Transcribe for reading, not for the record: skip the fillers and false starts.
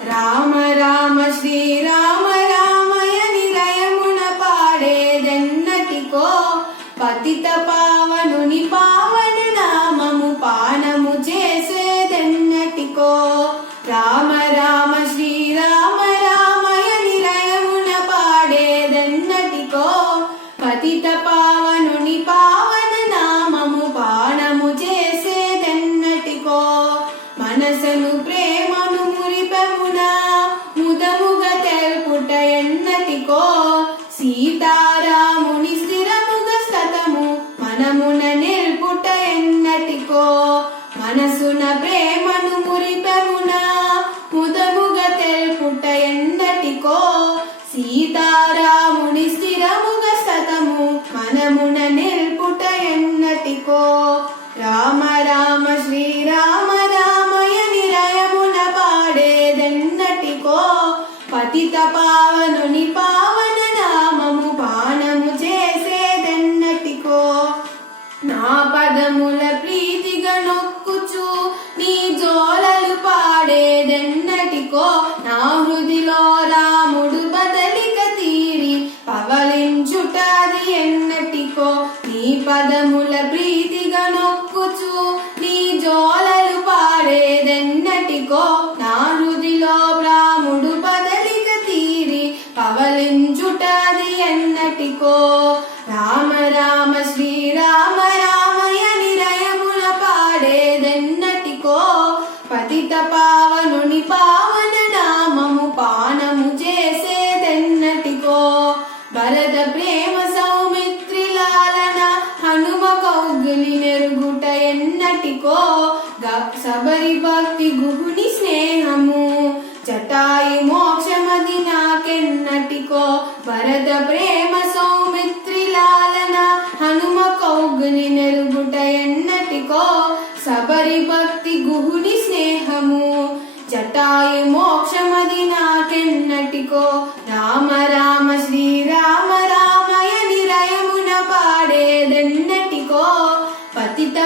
రామ రామ శ్రీరామ రామయ నిరయమున పాడేదెన్నటికో పతిత పావనుని పావన నామము పానము చేసేదెన్నటికో రామ రామ శ్రీరామ రామయ నిరయమున పాడేదెన్నటికో పతిత పావనుని పావన నామము పానము చేసేదెన్నటికో మనసను ప్రేమను మురిపెమున ముదముగా తెలుపుట ఎన్నటికో సీతారాముని స్థిరముగా సతము మనమున నిల్పుట ఎన్నటికో మనసున ప్రేమను మురిపెమున ముదముగా తెలుపుట ఎన్నటికో సీతారాముని స్థిరముగా సతము మనమున నిల్పుట ఎన్నటికో రామ రామ శ్రీరామ రామయ నిరయమున పాడేదెన్నటికో పతిత పావనుని పావన నామము పానము చేసేదెన్నటికో నా పదముల ప్రీతిగా నొక్కుచు నీ జోలలు పాడేదెన్నటికో నా హృదిలో రాముడు బదలిక తీరి పవలించుటాది ఎన్నటికో నీ పదముల ప్రీతిగా నొక్కుచు నీ జోలలు పాడేదెన్నటికో నా హృదిలో రాముడు బదలిక తీరి పవలించుటాది ఎన్నటికో రామ రామ శ్రీరామ రామయ నిరయమున పాడేదెన్నటికో పతిత పావనుని పావన నామము పానము చేసేదెన్నటికో భరత ప్రేమ సౌమిత్రి లాలన హనుమ కౌగిలి నెరుగుట ఎన్నటికో శబరి భక్తి గుహుని స్నేహము జటాయి మోక్షమది నాకెన్నటికో భరత ప్రేమ సౌమిత్రి లాలన హనుమ కౌగిలి నెరుగుట ఎన్నటికో శబరి భక్తి గుహుని స్నేహము జటాయి మోక్షమది నాకెన్నటికో రామ రామ శ్రీరామ రామయ నిరయమున పాడేదెన్నటికో పతిత